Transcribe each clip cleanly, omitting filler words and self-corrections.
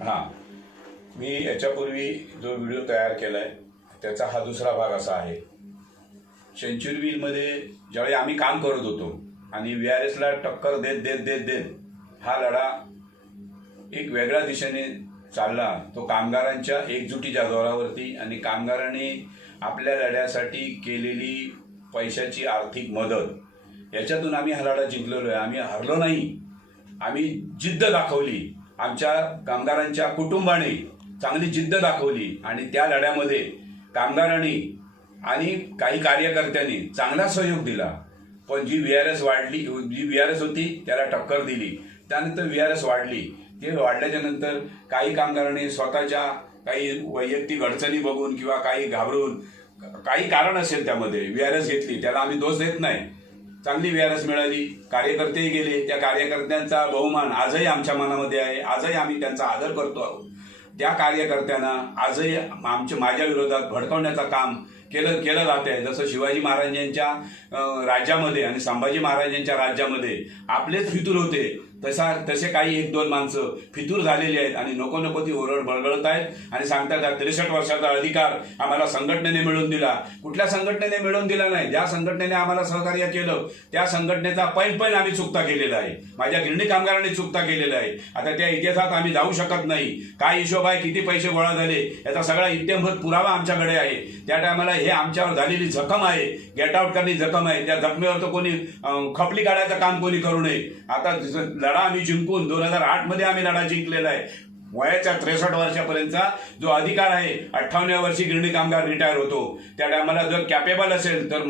हां, मी याच्यापूर्वी जो व्हिडिओ तयार केला आहे त्याचा हा दुसरा भाग असा आहे. सेंच्युरी मिलमध्ये ज्यावेळी आम्ही काम करत होतो आणि VRSला टक्कर देत देत देत देत हा लढा एक वेगळ्या दिशेने चालला. तो कामगारांच्या एकजुटीच्या जोरावरती आणि कामगारांनी आपल्या लढ्यासाठी केलेली पैशाची आर्थिक मदत याच्यातून आम्ही हा लढा जिंकलेलो आहे. आम्ही हरलो नाही. आम्ही जिद्द दाखवली. आमच्या कामगारांच्या कुटुंबाने चांगली जिद्द दाखवली आणि त्या लढ्यामध्ये कामगारांनी आणि काही कार्यकर्त्यांनी चांगला सहयोग दिला. पण जी VRS वाढली, जी VRS होती त्याला टक्कर दिली. त्यानंतर VRS वाढली. ते वाढल्याच्या नंतर काही कामगारांनी स्वतःच्या काही वैयक्तिक अडचणी बघून किंवा काही घाबरून काही कारण असेल त्यामध्ये VRS घेतली. त्याला आम्ही दोष देत नाही. चांगली VRS मिळाली. कार्यकर्तेही गेले. त्या कार्यकर्त्यांचा बहुमान आजही आमच्या मनामध्ये आहे. आजही आम्ही त्यांचा आदर करतो आहोत. त्या कार्यकर्त्यांना आजही माझ्या विरोधात भडकवण्याचं काम केलं जात आहे. जसं शिवाजी महाराजांच्या राज्यामध्ये आणि संभाजी महाराजांच्या राज्यामध्ये आपलेच फितूर होते तसे काही एक दोन माणसं फितूर झालेली आहेत आणि नको ती ओरड बळगळत आहेत आणि सांगतात 63 वर्षाचा अधिकार आम्हाला संघटनेने मिळवून दिला. कुठल्या संघटनेने मिळवून दिला नाही. ज्या संघटनेने आम्हाला सहकार्य केलं त्या संघटनेचा पैन आम्ही चुकता केलेला आहे. माझ्या गिरणी कामगारांनी चुकता केलेला आहे. आता त्या इतिहासात आम्ही जाऊ शकत नाही. काय हिशोब आहे, किती पैसे गोळा झाले याचा सगळा इत्यंभूत पुरावा आमच्याकडे आहे. त्या टायमाला हे आमच्यावर झालेली जखम आहे, गेट आउट करण्याची जखम आहे. त्या जखमेवर तर कोणी खपली काढायचं काम कोणी करू नये. आता लढा आम्ही जिंकून 2008 मध्ये आम्ही लढा जिंकलेला आहे. वयाच्या 63 वर्षापर्यंतचा जो अधिकार आहे, 58व्या वर्षी गिरणी कामगार रिटायर होतो. त्या टायमाला जर कॅपेबल असेल तर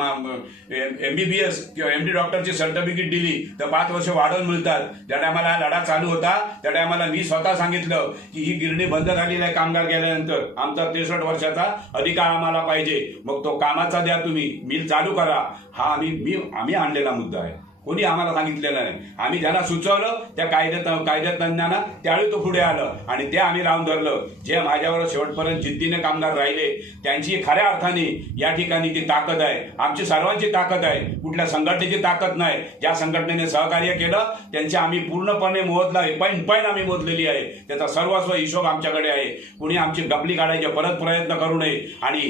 MBBS किंवा MD डॉक्टरची सर्टिफिकेट दिली तर 5 वर्ष वाढवून मिळतात. ज्या टायमाला हा लढा चालू होता त्या टायमाला मी स्वतः सांगितलं की ही गिरणी बंद झालेली आहे कामगार गेल्यानंतर. आमचा 63 वर्षाचा अधिकार आम्हाला पाहिजे. मग तो कामाचा द्या, तुम्ही मिल चालू करा. हा आम्ही आणलेला मुद्दा आहे. कोणी आम्हाला सांगितलेलं नाही. आम्ही ज्याला सुचवलं त्या कायद्यातज्ञांना त्यावेळी तो पुढे आलं आणि ते आम्ही लावून धरलं. जे माझ्यावर शेवटपर्यंत जिद्दीने कामगार राहिले त्यांची खऱ्या अर्थाने या ठिकाणी ती ताकद आहे. आमची सर्वांची ताकद आहे. कुठल्या संघटनेची ताकद नाही. ज्या संघटनेने सहकार्य केलं त्यांची आम्ही पूर्णपणे मोजला आहे. पैन आम्ही मोजलेली आहे. त्याचा सर्वस्व हिशोब आमच्याकडे आहे. कुणी आमची गपली काढायचे परत प्रयत्न करू नये. आणि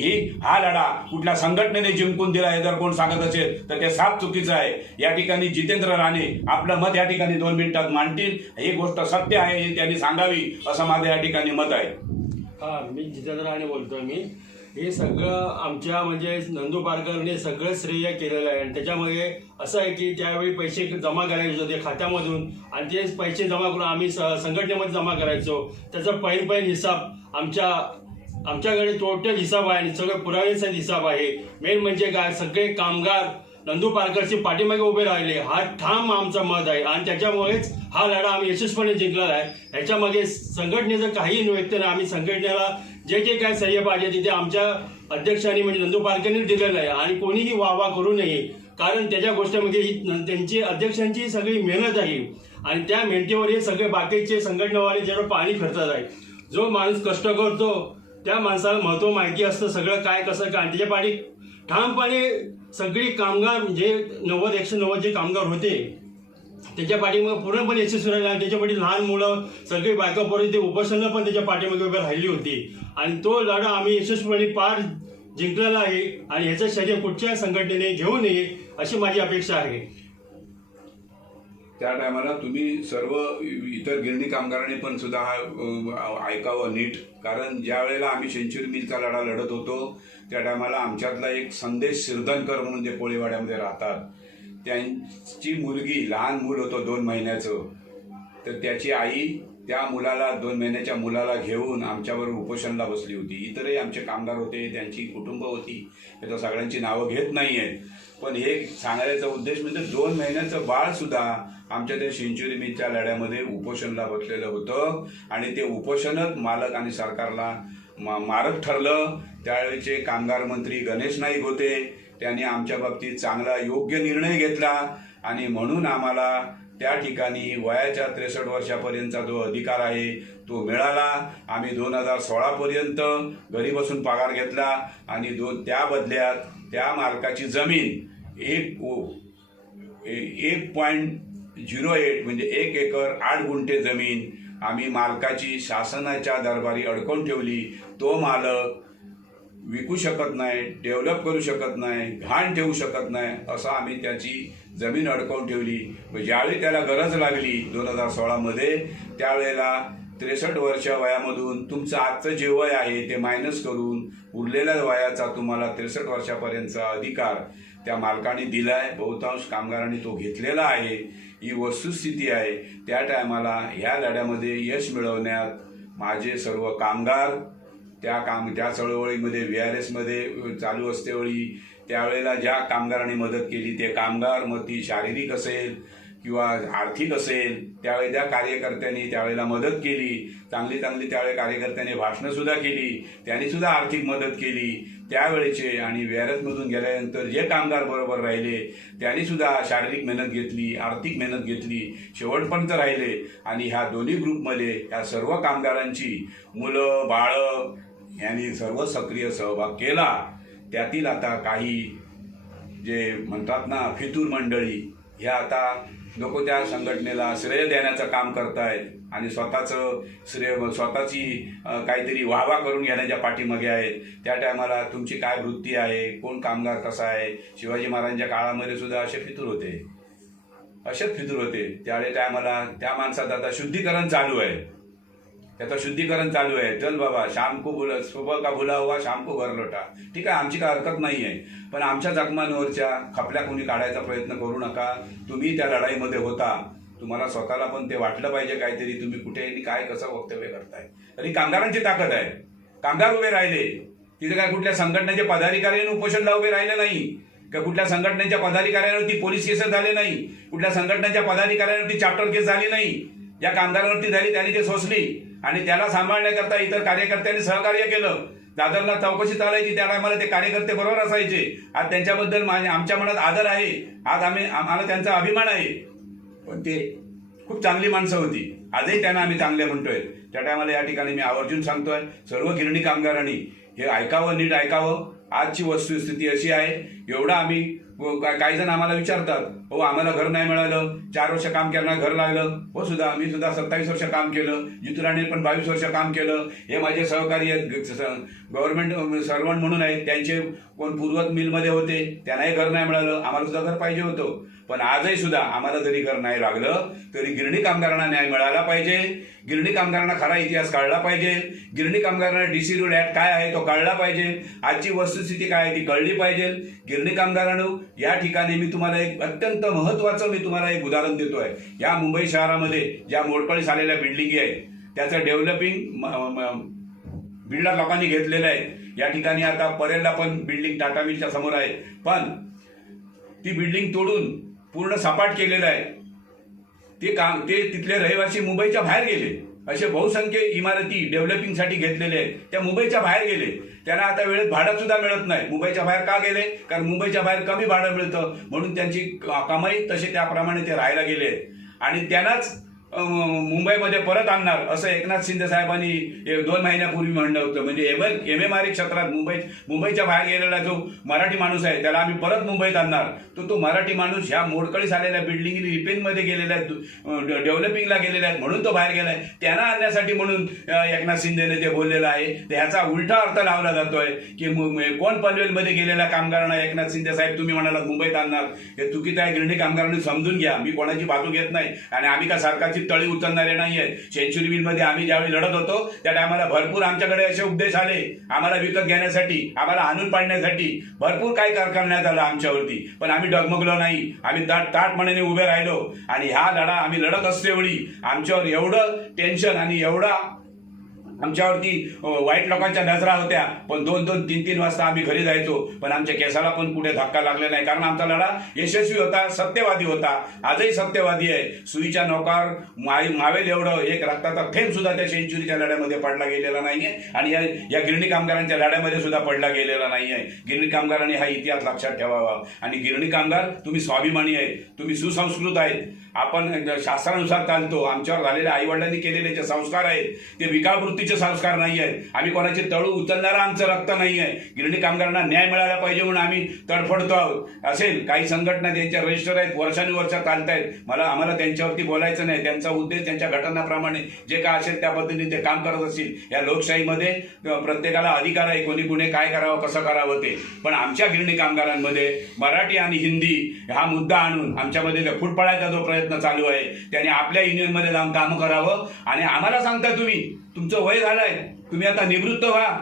हा लढा कुठल्या संघटनेने जिंकून दिला हे जर कोण सांगत असेल तर ते साफ चुकीचं आहे. या ठिकाणी जितेंद्र राणे आपलं मत या ठिकाणी 2 मिनिटात मांडतील. ही गोष्ट सत्य आहे हे त्यांनी सांगावी असं माझं या ठिकाणी मत आहे. मी जितेंद्र राणे बोलतोय. मी हे सगळं आमच्या म्हणजे नंदू पारकरने सगळं श्रेय केलेलं आहे. आणि त्याच्यामध्ये असं आहे की त्यावेळी पैसे जमा करायचे होते खात्यामधून आणि ते पैसे जमा करून आम्ही संघटनेमध्ये जमा करायचो. त्याचा पैन हिसाब आमच्याकडे टोटल हिसाब आहे आणि सगळं पुराव्यांचा हिसाब आहे. मेन म्हणजे काय, सगळे कामगार नंदू पारकरचे पाठीमागे उभे राहिले. हा ठाम आमचा मत आहे आणि त्याच्यामुळेच हा लढा आम्ही यशस्वीपणे जिंकलेला आहे. ह्याच्यामागे संघटनेचं काही व्यक्त नाही. आम्ही संघटनेला जे काय सह्य पाहिजे तिथे आमच्या अध्यक्षांनी म्हणजे नंदू पारकरने दिलेलं आहे आणि कोणीही वाहवा करू नये. कारण त्याच्या गोष्टीमध्ये त्यांची अध्यक्षांची सगळी मेहनत आहे आणि त्या मेहनतीवर हे सगळे बाकीचे संघटनावाले जेव्हा पाणी फिरतात आहे. जो माणूस कष्ट करतो त्या माणसाला महत्त्व माहिती असतं सगळं काय कसं काय. त्याच्या पाठी ठामपणे सगळी कामगार जे 190 जे कामगार होते त्याच्या पाठीमागे पूर्णपणे यशस्वी राहिले. त्याच्या पाठी लहान मुलं सगळी बायका पोरं ते उपोषणाला पण त्याच्या पाठीमागे उभे राहिली होती आणि तो लढा आम्ही यशस्वीपणे पार जिंकलेला आहे आणि ह्याचं श्रेय कुठच्या संघटनेने घेऊ नये अशी माझी अपेक्षा आहे. त्या टायमाला तुम्ही सर्व इतर गिरणी कामगारांनी पण सुद्धा हा ऐकावं नीट. कारण ज्या वेळेला आम्ही सेंच्युरी मिलचा लढा लढत होतो त्या टायमाला आमच्यातला एक संदेश सिरदनकर म्हणून जे कोळीवाड्यामध्ये राहतात त्यांची मुलगी, लहान मूल होतं 2 महिन्याचं, तर त्याची आई त्या मुलाला 2 महिन्याच्या मुलाला घेऊन आमच्याबरोबर उपोषणाला बसली होती. इतरही आमचे कामगार होते, त्यांची कुटुंब होती. त्याच्या सगळ्यांची नावं घेत नाही आहेत. पण हे सांगायचा उद्देश म्हणजे 2 महिन्याचं बाळ सुद्धा आमच्या त्या सेंच्युरी मिलच्या लढ्यामध्ये उपोषणाला बसलेलं होतं आणि ते उपोषणच मालक आणि सरकारला मारक ठरलं. त्यावेळेचे कामगार मंत्री गणेश नाईक होते. त्यांनी आमच्या बाबतीत चांगला योग्य निर्णय घेतला आणि म्हणून आम्हाला त्या ठिकाणी वयाच्या 63 वर्षापर्यंतचा जो अधिकार आहे तो मिळाला. आम्ही 2016 पर्यंत घरी बसून पगार घेतला आणि त्या बदल्यात त्या मालकाची जमीन 1.08 म्हणजे 1 एकर 8 गुंठे जमीन आम्ही मालकाची शासनाच्या दरबारी अडकवून ठेवली. तो मालक विकू शकत नाही, डेव्हलप करू शकत नाही, घाण ठेवू शकत नाही, असं आम्ही त्याची जमीन अडकवून ठेवली. ज्यावेळी त्याला गरज लागली 2016मध्ये, त्यावेळेला 63 वर्ष वयामधून तुमचं आजचं जे वय आहे ते मायनस करून उरलेल्या वयाचा तुम्हाला 63 वर्षापर्यंतचा अधिकार त्या मालकाने दिलाय. बहुतांश कामगारांनी तो घेतलेला आहे. ही वस्तुस्थिती आहे. त्या टायमाला ह्या लढ्यामध्ये यश मिळवण्यात माझे सर्व कामगार त्या चळवळीमध्ये VRS मध्ये चालू असतेवेळी त्यावेळेला ज्या कामगारांनी मदत केली ते कामगार, मग ती शारीरिक असेल किंवा आर्थिक असेल, त्यावेळी त्या कार्यकर्त्यांनी त्यावेळेला मदत केली. चांगली त्यावेळी कार्यकर्त्यांनी भाषणंसुद्धा केली, त्यांनीसुद्धा आर्थिक मदत केली त्यावेळेचे. आणि VRS मधून गेल्यानंतर जे कामगार बरोबर राहिले त्यांनीसुद्धा शारीरिक मेहनत घेतली, आर्थिक मेहनत घेतली, शेवटपर्यंत राहिले. आणि ह्या दोन्ही ग्रुपमध्ये ह्या सर्व कामगारांची मुलं बाळं यांनी सर्व सक्रिय सहभाग केला. त्यातील आता काही जे म्हणतात ना फितूर मंडळी, ह्या आता लोक त्या संघटनेला श्रेय देण्याचं काम करतायत आणि स्वतःचं श्रेय, स्वतःची काहीतरी वाहवा करून घेण्याच्या पाठीमागे आहेत. त्या टायमाला तुमची काय वृत्ती आहे, कोण कामगार कसा आहे, शिवाजी महाराजांच्या काळामध्ये सुद्धा असे फितूर होते, असेच फितूर होते. त्यावेळी टायमाला त्या माणसाचं आता शुद्धीकरण चालू आहे, त्याचं शुद्धीकरण चालू आहे. चल बाबा, शाम को बुला, सुबह का बुला हुआ शाम को घर लौटा. ठीक आहे, आमची काय हरकत नाही आहे, पण आमच्या जखमांवरच्या खपल्या कोणी काढायचा प्रयत्न करू नका. तुम्ही त्या लढाईमध्ये होता, तुम्हाला स्वतःला पण ते वाटलं पाहिजे काहीतरी तुम्ही कुठे आणि काय कसं वक्तव्य करताय. आणि कामगारांची ताकद आहे, कामगार उभे राहिले तिथे. काय कुठल्या संघटनेचे पदाधिकाऱ्यांनी उपोषणला उभे राहिले नाही का, कुठल्या संघटनेच्या पदाधिकाऱ्यांवरती पोलीस केस झाले नाही, कुठल्या संघटनेच्या पदाधिकाऱ्यांवरती चॅप्टर केस झाली नाही. या कामगारांवरती झाली, त्यांनी ते सोसली आणि त्याला सांभाळण्याकरता इतर कार्यकर्त्यांनी सहकार्य केलं. दादरला चौकशी चालायची, त्या टायमाला ते कार्यकर्ते बरोबर असायचे. आज त्यांच्याबद्दल आमच्या मनात आदर आहे, आज आम्हाला त्यांचा अभिमान आहे. पण ते खूप चांगली माणसं होती, आजही त्यांना आम्ही चांगले म्हणतोय. त्या टायमाला या ठिकाणी मी आवर्जून सांगतोय सर्व गिरणी कामगारांनी हे ऐकावं, नीट ऐकावं. आजची वस्तुस्थिती अशी आहे, एवढा आम्ही काही जण आम्हाला विचारतात, हो आम्हाला घर नाही मिळालं, 4 वर्ष काम करणार घर लागलं. हो सुद्धा मी सुद्धा 27 वर्ष काम केलं, जितूराने पण 22 वर्ष काम केलं. हे माझे सहकारी आहेत, गव्हर्नमेंट सर्वंट म्हणून आहेत, त्यांचे कोण पूर्वत मिलमध्ये होते, त्यांनाही घर नाही मिळालं. आम्हाला सुद्धा घर पाहिजे होतं. पण आजही सुद्धा आम्हाला जरी घर नाही लागलं तरी गिरणी कामगारांना न्याय मिळाला पाहिजे. गिरणी कामगारांना खरा इतिहास कळला पाहिजे. गिरणी कामगारांना DC रूल ऍक्ट काय आहे तो कळला पाहिजे. आजची वस्तुस्थिती काय आहे ती कळली पाहिजे. गिरणी कामगारांनो, या ठिकाणी मी तुम्हाला एक अत्यंत महत्वाचं एक उदाहरण देतोय. या मुंबई शहरामध्ये ज्या मोडकळीस आलेल्या बिल्डिंगी आहेत त्याचं डेव्हलपिंग बिल्डर लोकांनी घेतलेलं आहे. या ठिकाणी आता परेलला पण बिल्डिंग टाटा मिलच्या समोर आहे, पण ती बिल्डिंग तोडून पूर्ण सपाट केलेलं आहे. ते तिथले रहिवासी मुंबईच्या बाहेर गेले. असे बहुसंख्य इमारती डेव्हलपिंगसाठी घेतलेले आहेत, त्या मुंबईच्या बाहेर गेले. त्यांना आता वेळेत भाडं सुद्धा मिळत नाही. मुंबईच्या बाहेर का गेले? कारण मुंबईच्या बाहेर कमी भाडं मिळतं, म्हणून त्यांची कमाई तसे त्याप्रमाणे ते राहायला गेले. आणि त्यांनाच मुंबईमध्ये परत आणणार असं एकनाथ शिंदे साहेबांनी 2 महिन्यापूर्वी म्हणलं होतं. म्हणजे MMRE क्षेत्रात मुंबईच्या बाहेर गेलेला जो मराठी माणूस आहे त्याला आम्ही परत मुंबईत आणणार. तो मराठी माणूस ह्या मोडकळीस आलेल्या बिल्डिंग रिपेअरमध्ये गेलेल्या आहेत, डेव्हलपिंगला गेलेल्या आहेत, म्हणून तो बाहेर गेलाय. त्यांना आणण्यासाठी म्हणून एकनाथ शिंदेने ते बोललेलं आहे. ह्याचा उलटा अर्थ लावला जातोय की कोण पनवेलमध्ये गेलेल्या कामगारांना एकनाथ शिंदे साहेब तुम्ही म्हणालात मुंबईत आणणार, हे चुकीचं आहे. गिरणी कामगारांनी समजून घ्या, मी कोणाची बाजू घेत नाही आणि आम्ही का सरकारची तळी उचलणारे नाहीये. सेंच्युरी मिलमध्ये आम्ही ज्यावेळी लढत होतो त्या टायमाला भरपूर आमच्याकडे असे उपदेश आले, आम्हाला विकत घेण्यासाठी, आम्हाला हाणून पाडण्यासाठी भरपूर काय करण्यात आलं आमच्यावरती. पण आम्ही डगमगलो नाही, आम्ही ताटपणाने उभे राहिलो. आणि हा लढा आम्ही लढत असतेवेळी आमच्यावर एवढं टेन्शन आणि एवढा आमच्यावरती वाईट लोकांच्या नजरा होत्या. पण 2-2, 3-3 वाजता आम्ही घरी जायचो, पण आमच्या केसाला पण कुठे धक्का लागला नाही, कारण आमचा लढा यशस्वी होता, सत्यवादी होता. आजही सत्यवादी आहे. सुईच्या नौकार मावेल एवढं एक रक्ताचा थेंब सुद्धा त्या सेंच्युरीच्या लढ्यामध्ये पडला गेलेला नाहीये आणि या गिरणी कामगारांच्या लढ्यामध्ये सुद्धा पडला गेलेला नाहीये. गिरणी कामगारांनी हा इतिहास लक्षात ठेवावा. आणि गिरणी कामगार तुम्ही स्वाभिमानी आहेत, तुम्ही सुसंस्कृत आहेत. आपण शास्त्रानुसार चालतो, आमच्यावर झालेले आईवडिलांनी केलेले जे संस्कार आहेत ते विकावृत्तीचे संस्कार नाही आहेत. आम्ही कोणाचे तळू उचलणारा आमचं रक्त नाही आहे. गिरणी कामगारांना न्याय मिळाला पाहिजे म्हणून आम्ही तडफडतो आहोत. असेल काही संघटना त्यांच्या रजिस्टर आहेत, वर्षानुवर्ष चालतायत, आम्हाला त्यांच्यावरती बोलायचं नाही. त्यांचा उद्देश त्यांच्या घटनाप्रमाणे जे काय असेल त्या पद्धतीने ते काम करत असतील. या लोकशाहीमध्ये प्रत्येकाला अधिकार आहे कोणी कुणी काय करावं कसं करावं ते. पण आमच्या गिरणी कामगारांमध्ये मराठी आणि हिंदी हा मुद्दा आणून आमच्यामध्ये फूट पाडायचा जो प्रयत्न चालू आहे त्याने आपल्या युनियनमध्ये जाऊन काम करावं. आणि आम्हाला सांगता तुम्ही तुमचं वय झालंय, तुम्ही आता निवृत्त व्हा.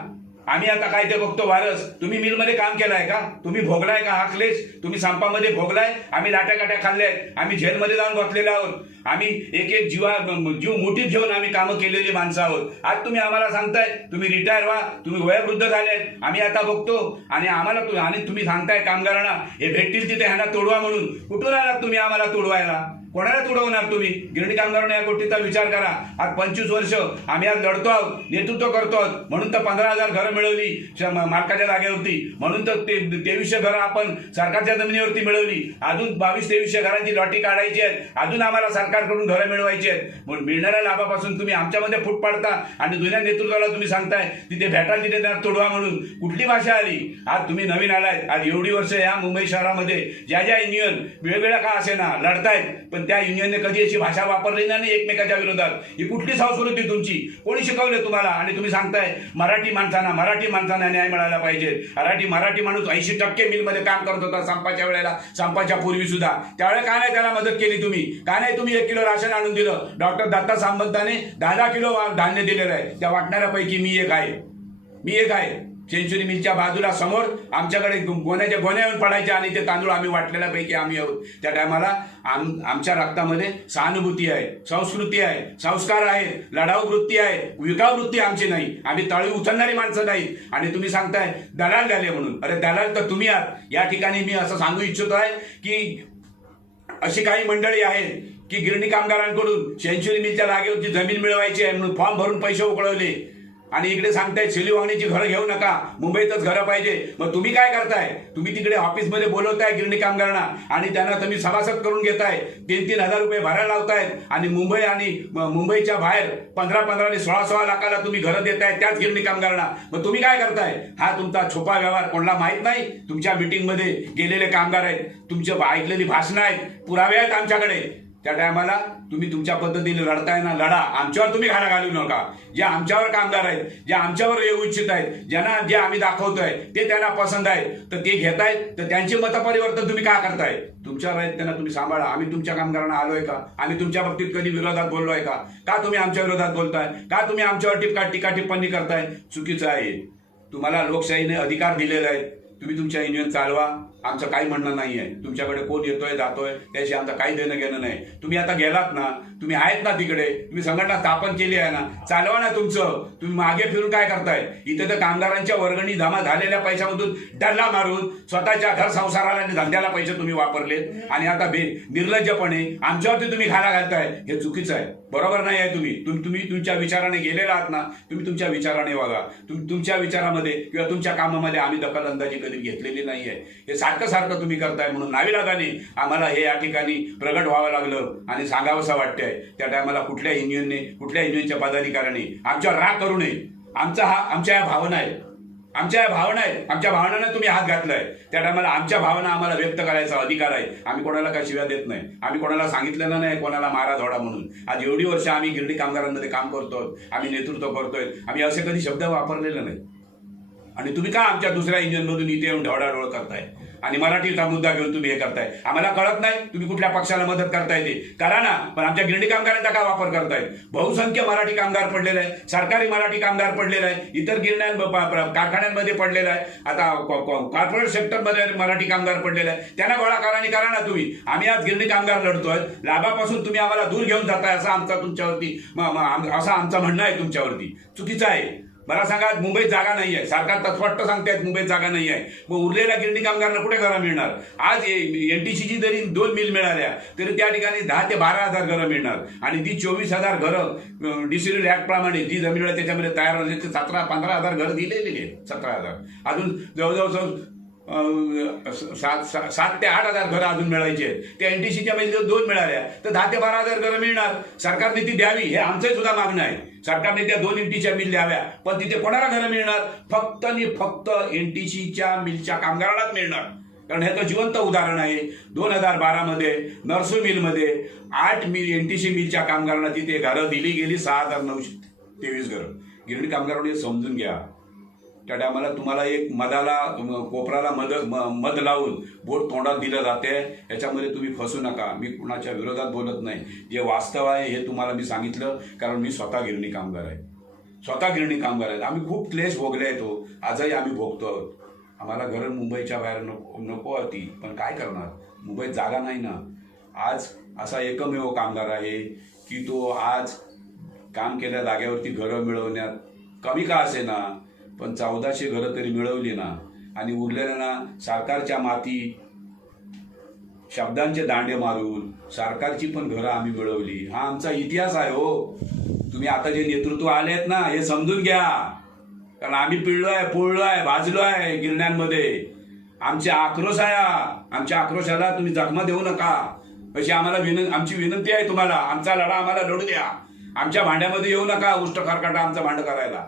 आम्ही आता काय ते बघतो वारस. तुम्ही मिलमध्ये काम केलाय का? तुम्ही भोगलाय का हा क्लेश? तुम्ही संपामध्ये भोगलाय? आम्ही लाट्या खाल्ल्यात, आम्ही जेलमध्ये जाऊन बसलेलो आहोत. आम्ही एक एक जीव मुठीत घेऊन आम्ही कामं केलेली माणसं आहोत. आज तुम्ही आम्हाला सांगताय तुम्ही रिटायर व्हा, तुम्ही वयोवृद्ध झालेत. आम्ही आता बघतो आणि आणि तुम्ही सांगताय कामगारांना हे भेटतील तिथे ह्यांना तोडवा म्हणून. कुठून आलात तुम्ही आम्हाला तोडवायला? कोणाला तुडवणार तुम्ही? गिरणी कामगारांना या गोष्टीचा विचार करा. आज 25 वर्ष आम्ही आज लढतो आहोत, नेतृत्व करतो आहोत. म्हणून तर 15,000 घरं मिळवली मालकाच्या जागेवरती. म्हणून तर 2300 घरं आपण सरकारच्या जमिनीवरती मिळवली. अजून 2200-2300 घरांची लॉटी काढायची आहेत. अजून आम्हाला सरकारकडून घरं मिळवायची आहेत. म्हणून मिळणाऱ्या लाभापासून तुम्ही आमच्यामध्ये फूट पाडता आणि जुन्या नेतृत्वाला तुम्ही सांगताय तिथे भेटाल तिथे त्यांना तोडवा म्हणून. कुठली भाषा आली? आज तुम्ही नवीन आलाय. आज एवढी वर्ष या मुंबई शहरामध्ये ज्या युनियन वेगवेगळ्या का असेना लढतायत, पण त्या युनियनने कधी अशी भाषा वापरली नाही एकमेकाच्या विरोधात. ही कुठली संस्कृती तुमची? कोणी शिकवले तुम्हाला? आणि तुम्ही सांगताय मराठी माणसांना न्याय मिळाला पाहिजे. मराठी माणूस 80% मिलमध्ये काम करत होता संपाच्या वेळेला, संपाच्या पूर्वी सुद्धा. त्यावेळेला का नाही त्याला मदत केली तुम्ही? का नाही तुम्ही 1 किलो राशन आणून दिलं? डॉक्टर दत्ता सामंताने 10 किलो धान्य दिलेलं आहे. त्या वाटणाऱ्यापैकी मी एक आहे. सेंचुरी मिलच्या बाजूला समोर आमच्याकडे गोण्या येऊन पडायच्या आणि ते तांदूळ आम्ही वाटलेल्यापैकी आम्ही आहोत. त्या टायमाला आमच्या रक्तामध्ये सहानुभूती आहे, संस्कृती आहे, संस्कार आहेत, लढाऊ वृत्ती आहे, विकाऊ वृत्ती आमची नाही. आम्ही तळी उचलणारी माणसं नाही. आणि तुम्ही सांगताय दलाल झाले म्हणून. अरे दलाल तर तुम्ही आहात. या ठिकाणी मी असं सांगू इच्छितो आहे की अशी काही मंडळी आहेत की गिरणी कामगारांकडून सेंचुरी मिलच्या जागेवरची जमीन मिळवायची आहे म्हणून फॉर्म भरून पैसे उकळवले. आणि इकडे सांगताय सेली वाहण्याची घरं घेऊ नका, मुंबईतच घरं पाहिजे. मग तुम्ही काय करताय? तुम्ही तिकडे ऑफिसमध्ये बोलवताय गिरणी कामगारांना आणि त्यांना तुम्ही सभासद करून घेताय. 3-3 हजार रुपये भरायला लावतायत. आणि मुंबईच्या बाहेर 15-15 आणि 16-16 लाखाला तुम्ही घरं देताय त्याच गिरणी कामगारांना. मग तुम्ही काय करताय? हा तुमचा छुपा व्यवहार कोणाला माहित नाही. तुमच्या मिटिंगमध्ये गेलेले कामगार आहेत, तुमची ऐकलेली भाषणं आहेत, पुरावे आहेत आमच्याकडे. त्या टायमाला तुम्ही तुमच्या पद्धतीने लढताय ना, लढा. आमच्यावर तुम्ही घाला घालू नका. जे आमच्यावर कामगार आहेत, जे आमच्यावर येऊ इच्छित आहेत, ज्यांना जे आम्ही दाखवतोय ते त्यांना पसंत आहे तर ते घेतायत, तर त्यांचे मतपरिवर्तन तुम्ही का करताय? तुमच्यावर आहेत त्यांना तुम्ही सांभाळा. आम्ही तुमच्या कामगारांना आलोय का? आम्ही तुमच्या बाबतीत कधी विरोधात बोललोय का? का तुम्ही आमच्या विरोधात बोलताय? का तुम्ही आमच्यावर टीका टिप्पणी करताय? चुकीचं आहे. तुम्हाला लोकशाहीने अधिकार दिलेला आहे. तुम्ही तुमच्या युनियन चालवा, आमचं काही म्हणणं नाही आहे. तुमच्याकडे कोण येतोय जातोय त्याशी आमचं काही देणं घेणं नाही. तुम्ही आता गेलात ना, तुम्ही आहेत ना तिकडे, तुम्ही संघटना स्थापन केली आहे ना, चालवा ना तुमचं. तुम्ही मागे फिरून काय करताय? इथे तर कामगारांच्या वर्गणी जमा झालेल्या पैशामधून डल्ला मारून स्वतःच्या घर संसाराला आणि धंद्याला पैसे तुम्ही वापरलेत आणि आता निर्लज्जपणे आमच्यावरती तुम्ही घाला घालताय. हे चुकीचं आहे, बरोबर नाही आहे. तुम्ही तुमच्या विचाराने गेलेला आहात ना, तुम्ही तुमच्या विचाराने वागा. तुमच्या विचारामध्ये किंवा तुमच्या कामामध्ये आम्ही दखलंदाजी कधी घेतलेली नाही आहे. हे सारखं तुम्ही करताय म्हणून नाविलाजाने आम्हाला हे या ठिकाणी प्रगट व्हावं लागलं आणि सांगावंसं वाटतंय. त्या टायमाला कुठल्या युनियनच्या पदाधिकाऱ्यांनी आमच्यावर राग करू नये. आमच्या या भावना आहेत. आमच्या भावनांना तुम्ही हात घातलाय. त्या टायमाला आमच्या भावना आम्हाला व्यक्त करायचा अधिकार आहे. आम्ही कोणाला काही शिव्या देत नाही. आम्ही कोणाला सांगितलेलं नाही कोणाला मारा धोडा म्हणून. आज एवढी वर्ष आम्ही गिरणी कामगारांमध्ये काम करतोय, आम्ही नेतृत्व करतोय, आम्ही असे कधी शब्द वापरलेले नाही. आणि तुम्ही का आमच्या दुसऱ्या इंजिनमधून इथे येऊन ढवळाढवळ करताय आणि मराठीचा मुद्दा घेऊन तुम्ही हे करताय? आम्हाला कळत नाही तुम्ही कुठल्या पक्षाला मदत करताय ते करा ना, पण आमच्या गिरणी कामगारांचा का वापर करताय? बहुसंख्य मराठी कामगार पडलेले आहे, सरकारी मराठी कामगार पडलेले आहे, इतर कारखान्यांमध्ये पडलेला आहे, आता कॉर्पोरेट सेक्टरमध्ये मराठी कामगार पडलेले आहे. त्यांना गोळा करा ना तुम्ही. आम्ही आज गिरणी कामगार लढतोय, लाभापासून तुम्ही आम्हाला दूर घेऊन जाताय असं आमचं म्हणणं आहे तुमच्यावरती. चुकीचं आहे. मला सांगा, मुंबईत जागा नाही आहे. सरकार तत्वट्ट सांगतायत मुंबईत जागा नाही आहे. मग उरलेल्या गिरणी कामगारांना कुठे घरं मिळणार? आज एनटीसीची जरी 2 मिल मिळाल्या तरी त्या ठिकाणी 10 ते 12 हजार घरं मिळणार आणि ती 24,000 घरं डिसिड्यूल ऍक्ट प्रमाणे जी जमीन आहे त्याच्यामध्ये तयार झाली ते 15 हजार घरं दिलेली आहेत. 17,000 अजून जवळजवळ 7 ते 8 हजार घरं अजून मिळायची आहेत. त्या एनटीसीच्या मध्ये 2 मिळाल्या तर 10 ते 12 हजार घरं मिळणार. सरकारने ती द्यावी हे आमचं सुद्धा मागणं आहे. सरकारने त्या 2 एनटीसीच्या मिल द्याव्या, पण तिथे कोणाला घरं मिळणार? फक्त आणि फक्त एनटीसीच्या मिलच्या कामगारालाच मिळणार. कारण ह्याचं जिवंत उदाहरण आहे. 2012 मध्ये नरसू मिलमध्ये 8 एनटीसी मिलच्या कामगारांना तिथे घरं दिली गेली, 6,923 घरं. गिरणी कामगारांनी समजून घ्या. त्या टायमाला तुम्हाला एक कोपराला मध लावून बोट तोंडात दिलं जाते, याच्यामध्ये तुम्ही फसू नका. मी कुणाच्या विरोधात बोलत नाही. जे वास्तव आहे हे तुम्हाला मी सांगितलं, कारण मी स्वतः गिरणी कामगार आहे. स्वतः गिरणी कामगार आहेत. आम्ही खूप क्लेश भोगले आहेत. आजही आम्ही भोगतो आहोत. आम्हाला घरं मुंबईच्या बाहेर नको होती, पण काय करणार, मुंबईत जागा नाही ना. आज असा एकमेव कामगार आहे की तो आज काम केल्या जागेवरती घरं मिळवण्यात कमी का असे ना, पण 1400 घरं तरी मिळवली ना. आणि उरलेल्या सरकारच्या माती शब्दांचे दांडे मारून सरकारची पण घरं आम्ही मिळवली. हा आमचा इतिहास आहे. तुम्ही आता जे नेतृत्व आले आहेत ना, हे समजून घ्या. कारण आम्ही पिळलोय, पोळलोय, भाजलोय गिरण्यांमध्ये. आमचे आक्रोश आहे. आमच्या आक्रोशाला तुम्ही जखमा देऊ नका, अशी आम्हाला आमची विनंती आहे तुम्हाला. आमचा लढा आम्हाला लढू द्या. आमच्या भांड्यामध्ये येऊ नका उष्ट खरकाटा आमचं भांडं करायला.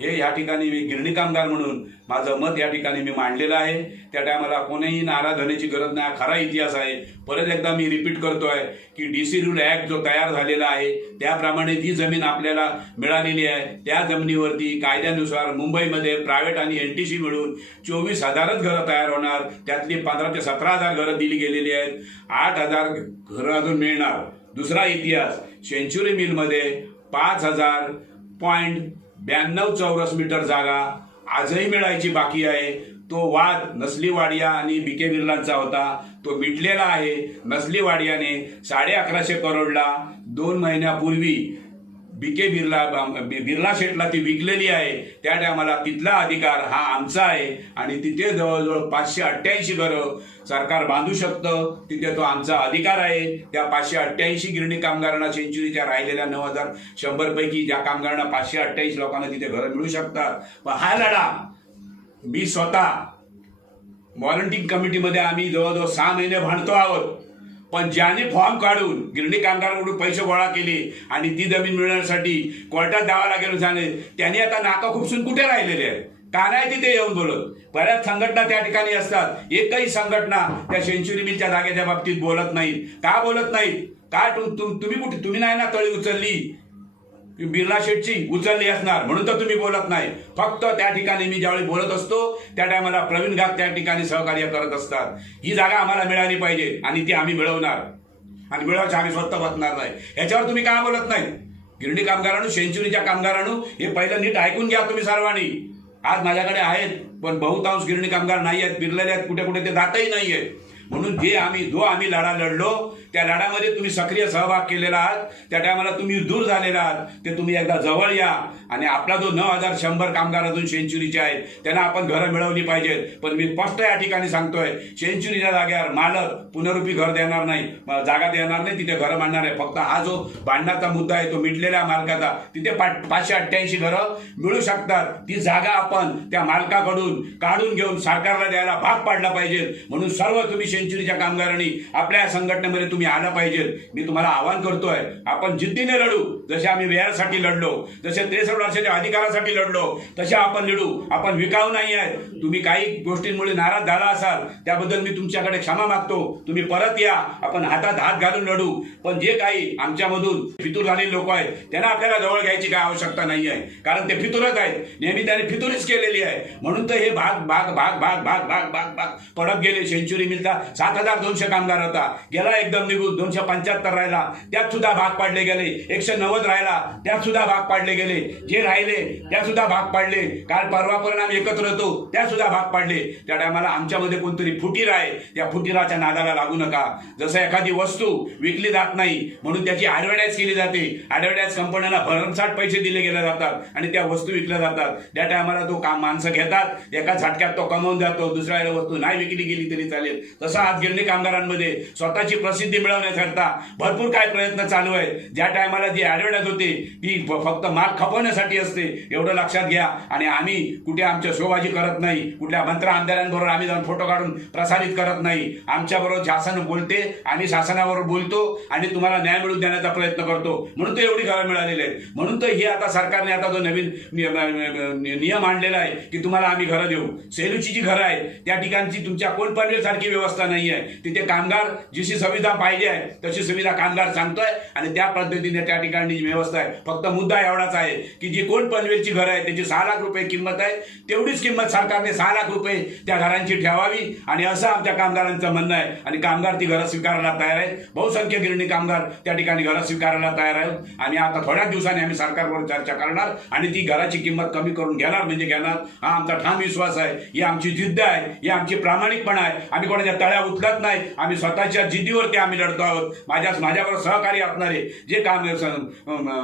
हे या ठिकाणी मी गिरणी कामगार म्हणून माझं मत या ठिकाणी मी मांडलेलं आहे. त्या टायमाला कोणीही नाराज होण्याची गरज नाही. खरा इतिहास आहे. परत एकदा मी रिपीट करतोय की DC रूल ऍक्ट जो तयार झालेला आहे त्याप्रमाणे जी जमीन आपल्याला मिळालेली आहे त्या जमिनीवरती कायद्यानुसार मुंबईमध्ये प्रायव्हेट आणि एनटीसी मिळून 24,000च घरं तयार होणार. त्यातली 15 ते 17,000 घरं दिली गेलेली आहेत. 8,000 घरं अजून मिळणार. दुसरा इतिहास, सेंच्युरी मिलमध्ये 5,000.92 चौरस मीटर जागा आजही मिळायची बाकी आहे. तो वाद नसली वाडिया आणि BK बिर्लांचा होता, तो मिटलेला आहे. नसली वाडियाने 1150 करोडला 2 महिन्यापूर्वी BK बिर्ला शेटला ती विकलेली आहे. त्या टायमाला तिथला अधिकार हा आमचा आहे आणि तिथे जवळजवळ 588 घरं सरकार बांधू शकतं. तिथे तो आमचा अधिकार आहे. त्या 588 गिरणी कामगारांना सेंच्युरीच्या राहिलेल्या 9,100 पैकी ज्या कामगारांना 528 लोकांना तिथे घरं मिळू शकतात. पण हा लढा मी स्वतः व्हॉलंटिअर कमिटीमध्ये आम्ही जवळजवळ 6 महिने भांडतो आहोत. पण ज्याने फॉर्म काढून गिरणी कामगारांकडून पैसे गोळा केले आणि ती जमीन मिळवण्यासाठी कोर्टात द्यावा लागेल झाले, त्यांनी आता नाका खुपसून कुठे राहिलेले आहेत? का नाही तिथे येऊन बोलत? बऱ्याच संघटना त्या ठिकाणी असतात. एकही संघटना त्या सेंच्युरी मिलच्या जागेच्या बाबतीत बोलत नाहीत. का बोलत नाहीत? का तुम्ही नाही ना तळी उचलली? बिर्ला शेठची उचलली असणार म्हणून तर तुम्ही बोलत नाही. फक्त त्या ठिकाणी मी ज्यावेळी बोलत असतो त्या टायमाला प्रवीण घात त्या ठिकाणी सहकार्य करत असतात. ही जागा आम्हाला मिळाली पाहिजे आणि ती आम्ही मिळवणार आणि मिळवायची आम्ही स्वतः बसणार नाही. ह्याच्यावर तुम्ही का बोलत नाही? गिरणी कामगारांनो, सेंच्युरीच्या कामगारांनो, हे पहिलं नीट ऐकून घ्या तुम्ही सर्वांनी. आज माझ्याकडे आहेत पण बहुतांश गिरणी कामगार नाही आहेत, बिरलेले आहेत, कुठे कुठे ते जातही नाही आहेत. म्हणून जो आम्ही लढा लढलो त्या लढ्यामध्ये तुम्ही सक्रिय सहभाग केलेला आहात. त्या टायमाला तुम्ही दूर झालेला आहात. ते तुम्ही एकदा जवळ या आणि आपला जो 9,100 कामगार अजून सेंच्युरीचे आहेत त्यांना आपण घरं मिळवली पाहिजेत. पण मी स्पष्ट या ठिकाणी सांगतोय, सेंच्युरीच्या जागेवर मालक पुनरुपी घर देणार नाही, जागा देणार नाही, तिथे घरं मांडणार आहे. फक्त हा जो भांडणाचा मुद्दा आहे तो मिटलेल्या मालकाचा, तिथे 588 घरं मिळू शकतात. ती जागा आपण त्या मालकाकडून काढून घेऊन सरकारला द्यायला भाग पाडला पाहिजे. म्हणून सर्व तुम्ही सेंच्युरीच्या कामगारांनी आपल्या संघटनेमध्ये तुम्ही आला पाहिजे. मी तुम्हाला आवाहन करतोय, आपण जिद्दीने लढू. जसे आम्ही वेळासाठी लढलो, जसे 63 वर्षाच्या अधिकारासाठी लढलो, तसे आपण लढू. आपण विकाऊ नाही आहे. तुम्ही काही गोष्टींमुळे नाराज झाला असाल त्याबद्दल मी तुमच्याकडे क्षमा मागतो. तुम्ही परत या, आपण हातात हात घालून लढू. पण जे काही आमच्यामधून फितूर झालेले लोक आहेत त्यांना आपल्याला जवळ घ्यायची काय आवश्यकता नाही आहे, कारण ते फितूरच आहेत. नेहमी त्याने फितुरीच केलेली आहे. म्हणून तर हे भाग भाग भाग भाग भाग भाग भाग भाग पडत गेले. सेंच्युरी मिलचा 7,200 कामगार होता, गेला एकदम निघून. 275 राहिला, त्यात सुद्धा भाग पाडले गेले. 190 राहिला, त्यात सुद्धा भाग पाडले गेले. जे राहिले त्या सुद्धा भाग पाडले. काल परवापर्यंत आम्ही एकत्र होतो, त्या सुद्धा भाग पाडले. त्या टायमाला आमच्यामध्ये कोणतरी फुटीर आहे, त्या फुटीराच्या नादाला लागू नका. जसं एखादी वस्तू विकली जात नाही म्हणून त्याची ॲडव्हर्टाईज केली जाते, ॲडव्हर्टाईज कंपन्यांना भरमसाठ पैसे दिले गेले जातात आणि त्या वस्तू विकल्या जातात. त्या टायमाला तो काम माणसं घेतात, एका झटक्यात तो कमवून जातो. दुसऱ्या वस्तू नाही विकली गेली तरी चालेल. तसं आज गिरणी कामगारांमध्ये स्वतःची प्रसिद्धी मिळवण्याकरता भरपूर काय प्रयत्न चालू आहे. ज्या टायमाला जी घालवण्यात होते ती फक्त माल खपवण्यासाठी असते, एवढं लक्षात घ्या. आणि आम्ही कुठे आमच्या शोबाजी करत नाही, कुठल्या मंत्र आमदारांबरोबर आम्ही जाऊन फोटो काढून प्रसारित करत नाही. आमच्याबरोबर शासन बोलते, आम्ही शासनाबरोबर बोलतो आणि तुम्हाला न्याय मिळवून देण्याचा प्रयत्न करतो. म्हणून तर एवढी घरं मिळालेली आहेत. म्हणून तर हे आता सरकारने आता जो नवीन नियम आणलेला आहे की तुम्हाला आम्ही घरं देऊ. सेलूची जी घरं आहेत त्या ठिकाणची तुमच्या कोण पनवेलसारखी व्यवस्था नाही आहे. तिथे कामगार जशी सुविधा पाहिजे आहे तशी सुविधा कामगार सांगतोय आणि त्या पद्धतीने त्या ठिकाणी जी व्यवस्था आहे. फक्त मुद्दा एवढाच आहे की जी कोण पनवेलची घरं आहे त्याची 6 लाख रुपये किंमत आहे, तेवढीच किंमत सरकारने 6 लाख रुपये त्या घरांची ठेवावी आणि असं आमच्या कामगारांचं म्हणणं आहे. आणि कामगार ती घरं स्वीकारायला तयार आहेत. बहुसंख्य गिरणी कामगार त्या ठिकाणी घरं स्वीकारायला तयार आहेत. आणि आता थोड्याच दिवसांनी आम्ही सरकारबरोबर चर्चा करणार आणि ती घराची किंमत कमी करून घेणार म्हणजे घेणार. हा आमचा ठाम विश्वास आहे, ही आमची जिद्द आहे, ही आमची प्रामाणिकपणा आहे. आम्ही कोणाच्या तळ्या उचलत नाही, आम्ही स्वतःच्या जिद्दीवरती आम्ही लढतो आहोत. माझ्याबरोबर सहकारी असणारे जे काम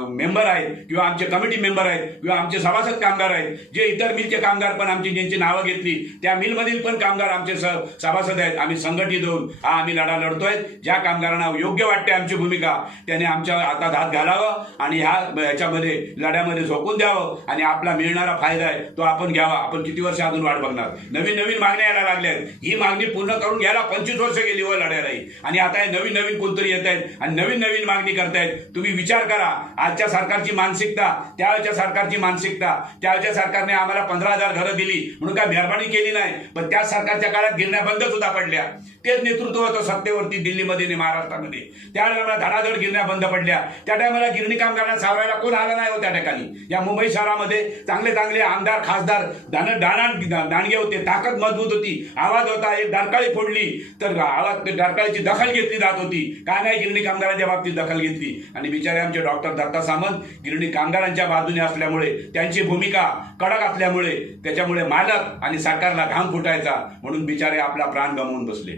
मेंबर आहेत किंवा आमचे कमिटी मेंबर आहेत किंवा आमचे सभासद कामगार आहेत, जे इतर मिलचे कामगार पण आमची ज्यांची नावं घेतली त्या मिलमधील पण कामगार आमचे सभासद आहेत. आम्ही संघटित होऊन हा आम्ही लढा लढतोय. ज्या कामगारांना योग्य वाटते आमची भूमिका त्याने आमच्या हातात हात घालावं आणि ह्याच्यामध्ये लढ्यामध्ये झोकून द्यावं आणि आपला मिळणारा फायदा आहे तो आपण घ्यावा. आपण किती वर्ष अजून वाट बघणार? नवीन नवीन मागण्या यायला लागल्या आहेत. ही मागणी पूर्ण करून घ्यायला 25 वर्ष गेली व लढ्यालाही. आणि आता हे नवीन नवीन कोणतरी येत आहेत आणि नवीन नवीन मागणी करतायत. तुम्ही विचार करा, आजच्या सरकारची मानसिकता, त्यावेळच्या सरकारची मानसिकता. त्यावेळच्या सरकारने आम्हाला 15,000 घरं दिली म्हणून काय मेहरबानी केली नाही, पण त्या सरकारच्या काळात गिरण्या बंद सुद्धा पडल्या. तेच नेतृत्व होतं सत्तेवरती दिल्लीमध्ये आणि महाराष्ट्रामध्ये. त्यावेळेला धडाधड गिरण्या बंद पडल्या. त्या टायमाला गिरणी कामगारांना सावरायला कोण आला नाही हो त्या ठिकाणी. या मुंबई शहरामध्ये चांगले चांगले आमदार खासदार दांडगे होते, ताकद मजबूत होती, आवाज होता. एक डरकाळी फोडली तर आवाज डरकाळीची दखल घेतली जात होती. का नाही गिरणी कामगारांच्या बाबतीत दखल घेतली? आणि बिचारे आमचे डॉक्टर दत्ता सामंत गिरणी कामगारांच्या बाजूने असल्यामुळे, त्यांची भूमिका कडक असल्यामुळे त्याच्यामुळे मालक आणि सरकारला घाम फुटायचा म्हणून बिचारे आपला प्राण गमावून बसले.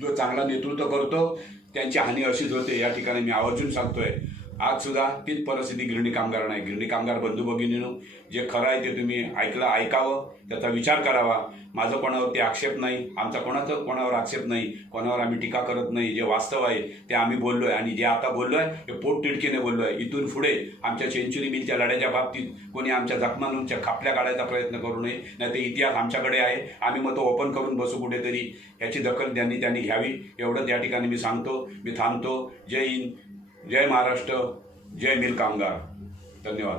जो चांगला नेतृत्व करतो त्यांची हानी अशीच होते. या ठिकाणी मी आवर्जून सांगतोय, आज सुद्धा तीच परिस्थिती गिरणी कामगारांना आहे. गिरणी कामगार बंधू भगिनींनो, जे खरं आहे ते तुम्ही ऐकावं, त्याचा विचार करावा. माझं कोणावरती आक्षेप नाही, आमचा कोणावर आक्षेप नाही, कोणावर आम्ही टीका करत नाही. जे वास्तव आहे ते आम्ही बोललोय आणि जे आता बोललोय हे पोटतिडकीने बोललोय. इथून पुढे आमच्या सेंचुरी मिलच्या लढ्याच्या बाबतीत कोणी आमच्या जखमांच्या खापल्या काढायचा प्रयत्न करू नये. नाही ते इतिहास आमच्याकडे आहे, आम्ही मग तो ओपन करून बसू कुठेतरी. याची दखल त्यांनी घ्यावी, एवढंच या ठिकाणी मी सांगतो. मी थांबतो. जय हिंद, जय महाराष्ट्र, जय मिल कामगार. धन्यवाद.